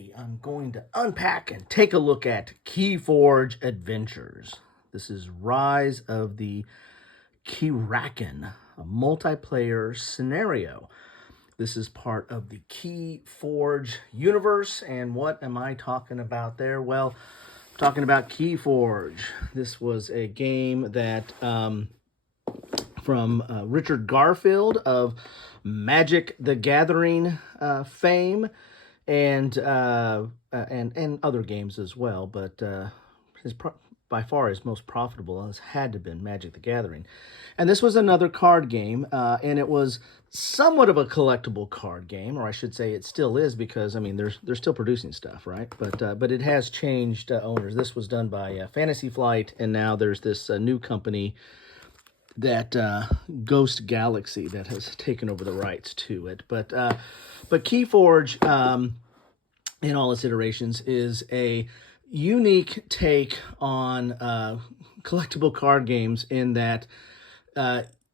Today, I'm going to unpack and take a look at KeyForge Adventures. This is Rise of the Keyraken, a multiplayer scenario. This is part of the KeyForge universe, and what am I talking about there? Well, I'm talking about KeyForge. This was a game that from Richard Garfield of Magic the Gathering fame, and other games as well, but by far his most profitable has had to have been Magic the Gathering. And this was another card game, and it was somewhat of a collectible card game, or I should say it still is, because I mean they're still producing stuff, right? But it has changed owners. This was done by Fantasy Flight, and now there's this new company, that Ghost Galaxy, that has taken over the rights to it. But KeyForge, in all its iterations, is a unique take on collectible card games in that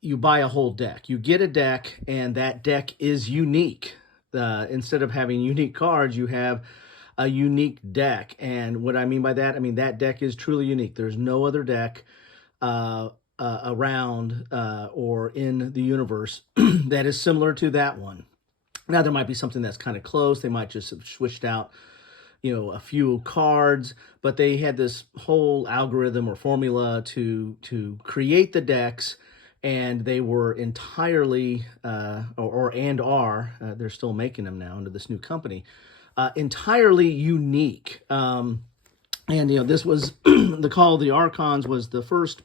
you buy a whole deck. You get a deck, and that deck is unique. Instead of having unique cards, you have a unique deck. And what I mean by that, I mean that deck is truly unique. There's no other deck around or in the universe that is similar to that one. Now, there might be something that's kind of close. They might just have switched out, a few cards, but they had this whole algorithm or formula to create the decks, and they were entirely they're still making them now under this new company, entirely unique. And this was the Call of the Archons was the first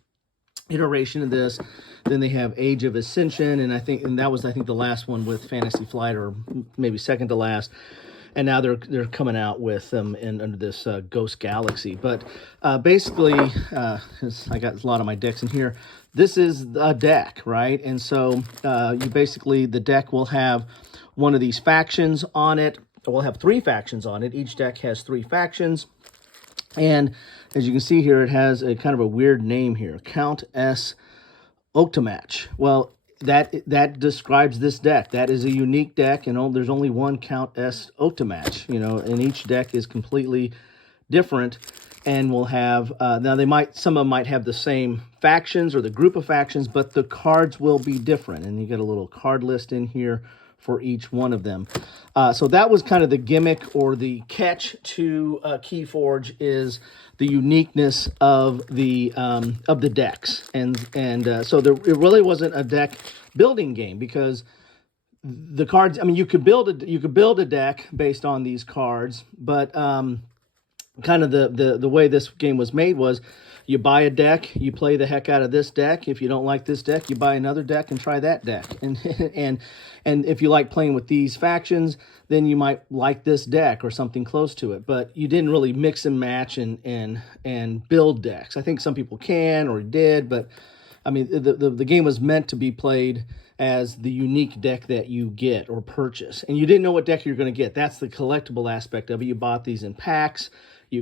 iteration of this. Then they have Age of Ascension, and that was the last one with Fantasy Flight, or maybe second to last. And now they're coming out with them under this Ghost Galaxy. But basically, I got a lot of my decks in here. This is a deck, right? And so the deck will have one of these factions on it. We'll have 3 factions on it. Each deck has 3 factions. And as you can see here, it has a kind of a weird name here, Count S Octamatch. Well, that describes this deck. That is a unique deck, and there's only one Count S Octamatch, and each deck is completely different, and will have, now some of them might have the same factions or the group of factions, but the cards will be different, and you get a little card list in here for each one of them. So that was kind of the gimmick, or the catch to KeyForge, is the uniqueness of the decks, and so it really wasn't a deck building game, because the cards, I mean, you could build a deck based on these cards, but kind of the way this game was made was, you buy a deck, you play the heck out of this deck. If you don't like this deck, you buy another deck and try that deck. And if you like playing with these factions, then you might like this deck or something close to it. But you didn't really mix and match and build decks. I think some people can or did, but I mean the game was meant to be played as the unique deck that you get or purchase. And you didn't know what deck you're going to get. That's the collectible aspect of it. You bought these in packs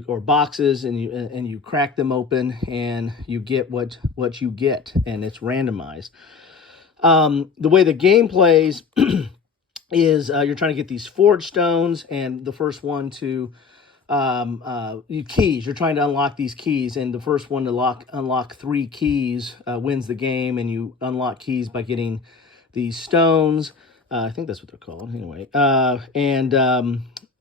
or boxes, and you crack them open, and you get what you get, and it's randomized. The way the game plays is you're trying to get these forge stones, and the first one to keys. You're trying to unlock these keys, and the first one to unlock 3 keys wins the game, and you unlock keys by getting these stones. I think that's what they're called, anyway.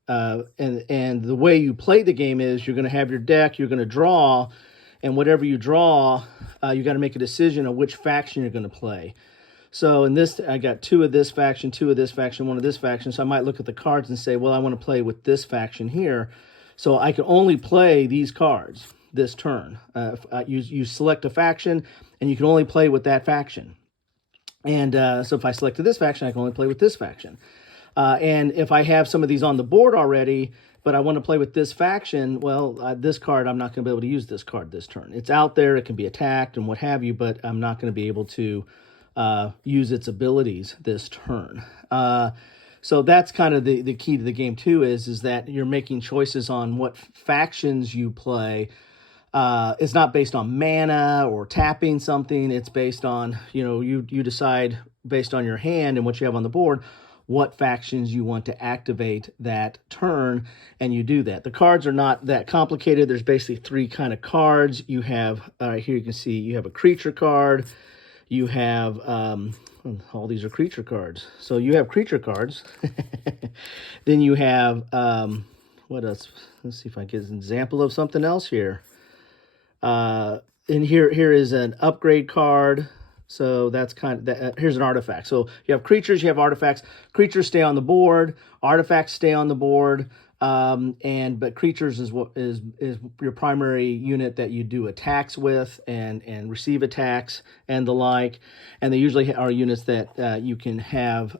And the way you play the game is, you're going to have your deck, you're going to draw, and whatever you draw, you got to make a decision of which faction you're going to play. So in this, I got 2 of this faction, 2 of this faction, 1 of this faction. So I might look at the cards and say, well, I want to play with this faction here. So I can only play these cards this turn. You select a faction, and you can only play with that faction. And so if I selected this faction, I can only play with this faction. And if I have some of these on the board already, but I want to play with this faction, well, this card, I'm not going to be able to use this card this turn. It's out there, it can be attacked and what have you, but I'm not going to be able to use its abilities this turn. So that's kind of the key to the game too, is that you're making choices on what factions you play. It's not based on mana or tapping something. It's based on, you decide based on your hand and what you have on the board, what factions you want to activate that turn, and you do that. The cards are not that complicated. There's basically 3 kind of cards. You have, here you can see, you have a creature card. You have, all these are creature cards. So you have creature cards. Then you have, what else? Let's see if I get an example of something else here. And here is an upgrade card. So that's here's an artifact. So you have creatures, you have artifacts. Creatures stay on the board. Artifacts stay on the board. But creatures is what is your primary unit that you do attacks with and receive attacks and the like. And they usually are units that you can have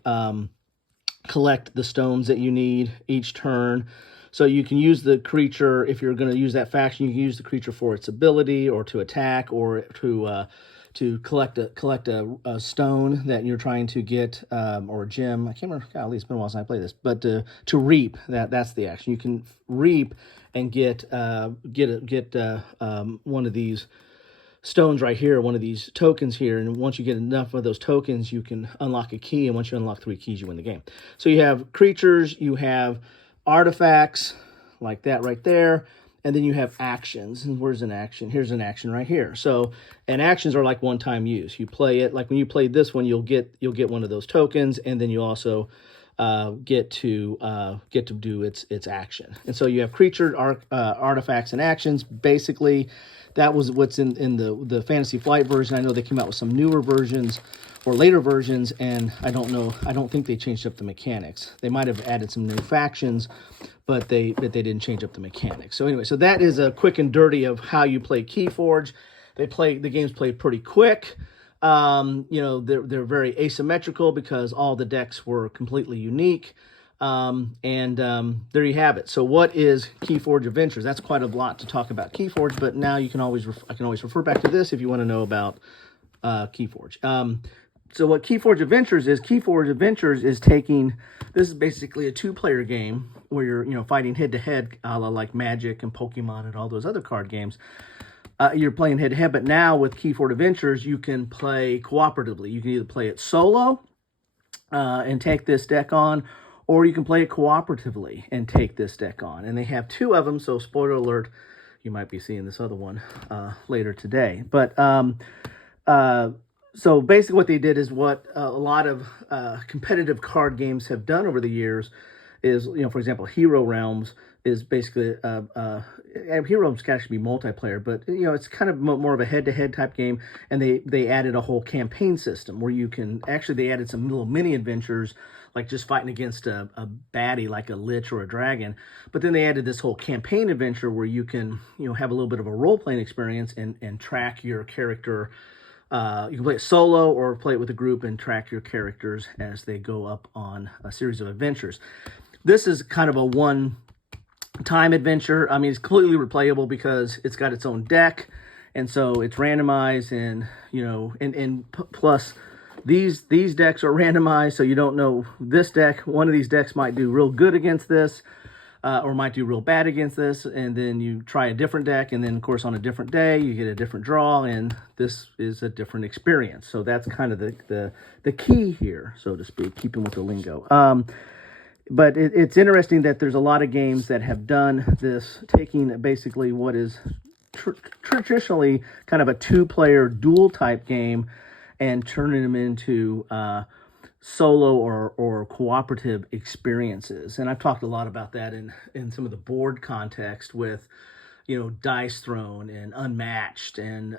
collect the stones that you need each turn. So you can use the creature, if you're going to use that faction, you can use the creature for its ability or to attack or to collect a stone that you're trying to get, or a gem. I can't remember. Golly, it's been a while since I played this. But to reap, that's the action. You can reap and get one of these stones right here, one of these tokens here. And once you get enough of those tokens, you can unlock a key. And once you unlock 3 keys, you win the game. So you have creatures, you have artifacts like that right there. And then you have actions. And where's an action? Here's an action right here. So, and actions are like one-time use. You play it, like when you played this one, you'll get one of those tokens, and then you also get to do its action. And so you have creature, artifacts, and actions. Basically, that was what's in the Fantasy Flight version. I know they came out with some newer versions or later versions, and I don't think they changed up the mechanics. They might have added some new factions, but they didn't change up the mechanics. So anyway, so that is a quick and dirty of how you play KeyForge. The games play pretty quick. They're very asymmetrical because all the decks were completely unique. There you have it. So what is KeyForge Adventures? That's quite a lot to talk about KeyForge, but now you can I can always refer back to this if you want to know about KeyForge. So what KeyForge Adventures is taking, this is basically a 2-player game where you're fighting head-to-head, a la like Magic and Pokemon and all those other card games. You're playing head-to-head, but now with KeyForge Adventures, you can play cooperatively. You can either play it solo and take this deck on, or you can play it cooperatively and take this deck on. And they have 2 of them, so spoiler alert, you might be seeing this other one later today. But so basically what they did is what a lot of competitive card games have done over the years is, for example, Hero Realms is basically, Hero Realms can actually be multiplayer, but, it's kind of more of a head-to-head type game, and they added a whole campaign system where you can, actually they added some little mini adventures, like just fighting against a baddie like a lich or a dragon, but then they added this whole campaign adventure where you can, have a little bit of a role-playing experience and track your character. You can play it solo or play it with a group and track your characters as they go up on a series of adventures. This is kind of a one-time adventure. I mean, it's completely replayable because it's got its own deck, and so it's randomized, and plus these decks are randomized, so you don't know this deck. One of these decks might do real good against this, or might do real bad against this, and then you try a different deck, and then of course on a different day you get a different draw, and this is a different experience. So that's kind of the key here, so to speak, keeping with the lingo. But it's interesting that there's a lot of games that have done this, taking basically what is traditionally kind of a 2-player duel type game and turning them into solo or cooperative experiences. And I've talked a lot about that in some of the board context with, Dice Throne and Unmatched and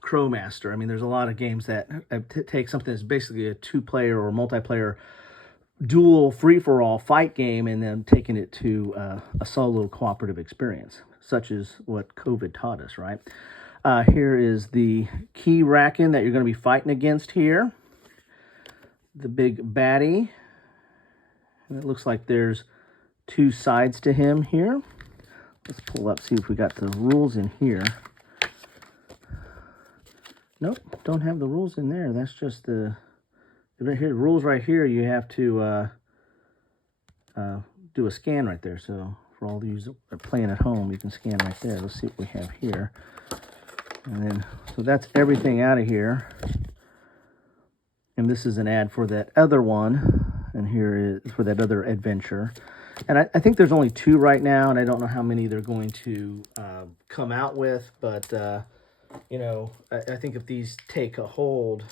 Crowmaster. I mean, there's a lot of games that take something that's basically a 2-player or multiplayer dual free-for-all fight game and then taking it to a solo cooperative experience, such as what COVID taught us, right? Here is the Keyraken that you're going to be fighting against here. The big baddie. And it looks like there's 2 sides to him here. Let's pull up, see if we got the rules in here. Nope, don't have the rules in there. That's just the rules right here. You have to do a scan right there. So for all these that are playing at home, you can scan right there. Let's see what we have here. And then, so that's everything out of here. And this is an ad for that other one. and here is for that other adventure. And I think there's only 2 right now, and I don't know how many they're going to come out with, but you know, I think if these take a hold,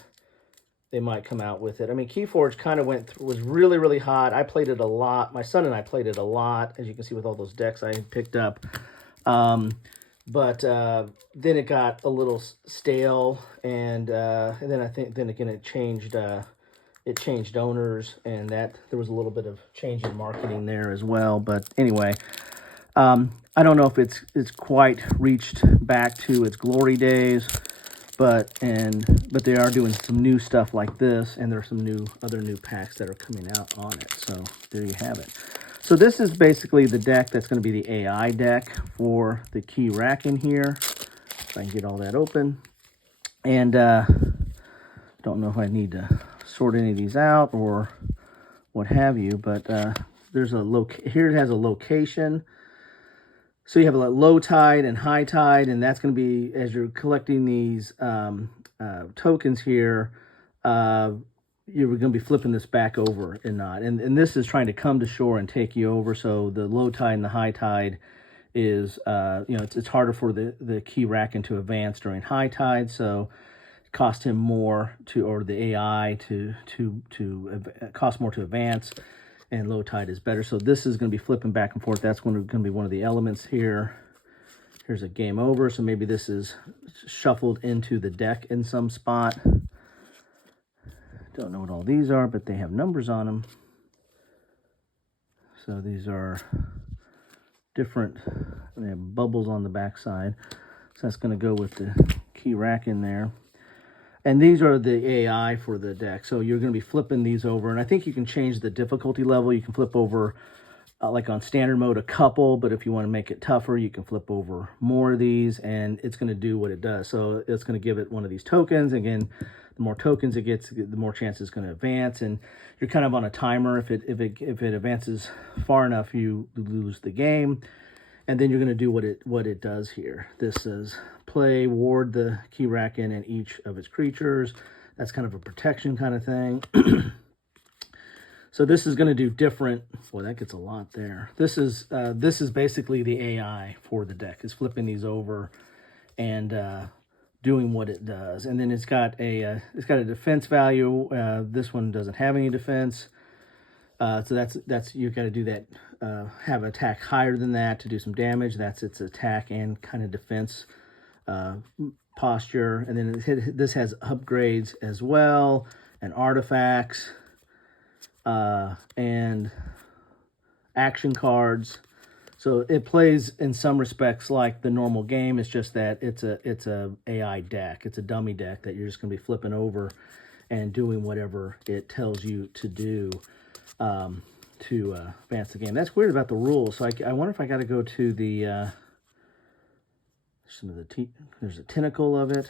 they might come out with it. I mean, KeyForge kind of was really, really hot. I played it a lot. My son and I played it a lot, as you can see with all those decks I picked up. But then it got a little stale, and then I think then again it changed owners, and that there was a little bit of change in marketing there as well. But anyway, I don't know if it's quite reached back to its glory days, but they are doing some new stuff like this, and there's some other new packs that are coming out on it. So there you have it. So this is basically the deck that's going to be the AI deck for the Keyraken here. If I can get all that open. And don't know if I need to sort any of these out or what have you, but there's here it has a location. So you have a low tide and high tide, and that's going to be, as you're collecting these tokens here, you're going to be flipping this back over and not. And this is trying to come to shore and take you over. So the low tide and the high tide is, you know, it's harder for the Keyraken to advance during high tide. So it costs him more or the AI to cost more to advance, and low tide is better. So this is going to be flipping back and forth. That's going to be one of the elements here. Here's a game over. So maybe this is shuffled into the deck in some spot. Don't know what all these are, but they have numbers on them. So these are different. They have bubbles on the backside. So that's going to go with the Keyraken there. And these are the AI for the deck. So you're going to be flipping these over. And I think you can change the difficulty level. You can flip over, like on standard mode, a couple. But if you want to make it tougher, you can flip over more of these. And it's going to do what it does. So it's going to give it one of these tokens. Again, the more tokens it gets, the more chance it's going to advance. And you're kind of on a timer. If it advances far enough, you lose the game. And then you're going to do what it does here. This says play, ward the Keyraken and each of its creatures. That's kind of a protection kind of thing. So this is going to do different. Boy, that gets a lot there. This is basically the AI for the deck. Is flipping these over and doing what it does. And then it's got a defense value. This one doesn't have any defense. So that's you've got to do that. Have an attack higher than that to do some damage. That's its attack and kind of defense posture. And then this has upgrades as well, and artifacts, and action cards. So it plays in some respects like the normal game. It's just that it's a AI deck. It's a dummy deck that you're just going to be flipping over and doing whatever it tells you to do to advance the game. That's weird about the rules. So I wonder if I got to go to the there's a tentacle of it,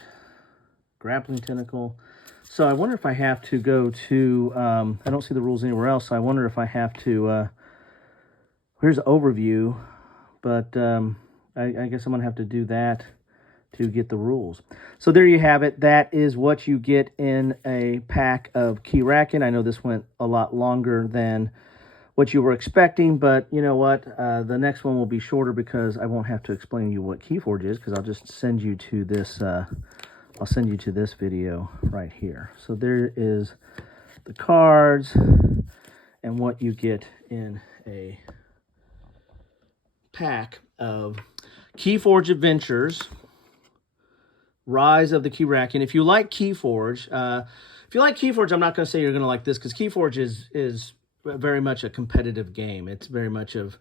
grappling tentacle. So I wonder if I have to go to I don't see the rules anywhere else. So I wonder if I have to here's the overview, but I guess I'm gonna have to do that to get the rules. So there you have it. That is what you get in a pack of Keyraken. I know this went a lot longer than what you were expecting, but you know what? The next one will be shorter because I won't have to explain to you what KeyForge is, because I'll just send you to this. I'll send you to this video right here. So there is the cards and what you get in a pack of KeyForge Adventures, Rise of the Keyraken. If you like KeyForge, I'm not going to say you're going to like this, because KeyForge is very much a competitive game. It's very much of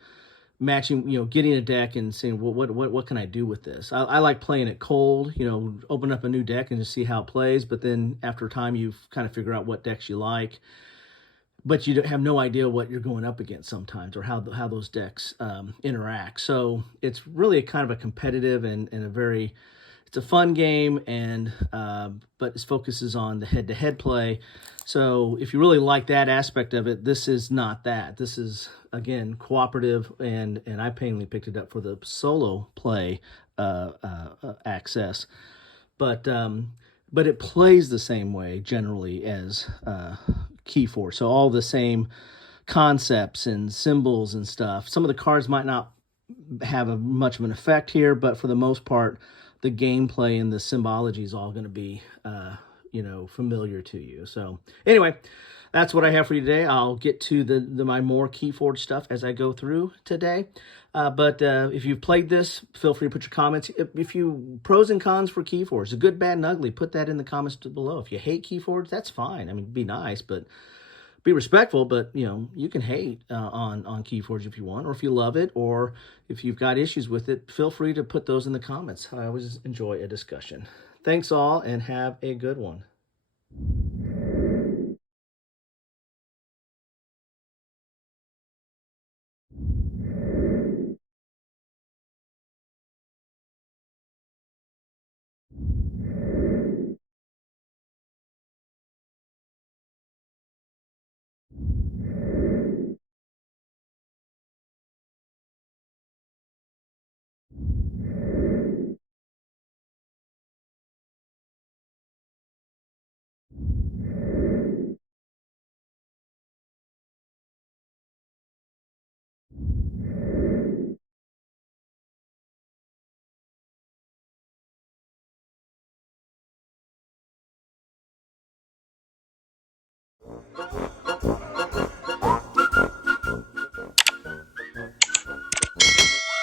matching, you know, getting a deck and saying, well, what can I do with this? I like playing it cold, you know, open up a new deck and just see how it plays. But then after time, you kind of figure out what decks you like, but you have no idea what you're going up against sometimes, or how those decks interact. So it's really a kind of a competitive and it's a fun game, and but it focuses on the head-to-head play. So if you really like that aspect of it, this is not that. This is, again, cooperative, and I mainly picked it up for the solo play access. But it plays the same way generally as KeyForge. So all the same concepts and symbols and stuff. Some of the cards might not have much of an effect here, but for the most part, the gameplay and the symbology is all going to be, you know, familiar to you. So anyway, that's what I have for you today. I'll get to my more KeyForge stuff as I go through today. But if you've played this, feel free to put your comments. If you pros and cons for KeyForge, the good, bad, and ugly, put that in the comments below. If you hate KeyForge, that's fine. I mean, be nice, but be respectful. But you know, you can hate on KeyForge if you want, or if you love it, or if you've got issues with it, feel free to put those in the comments. I always enjoy a discussion. Thanks all, and have a good one.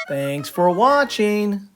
Thanks for watching.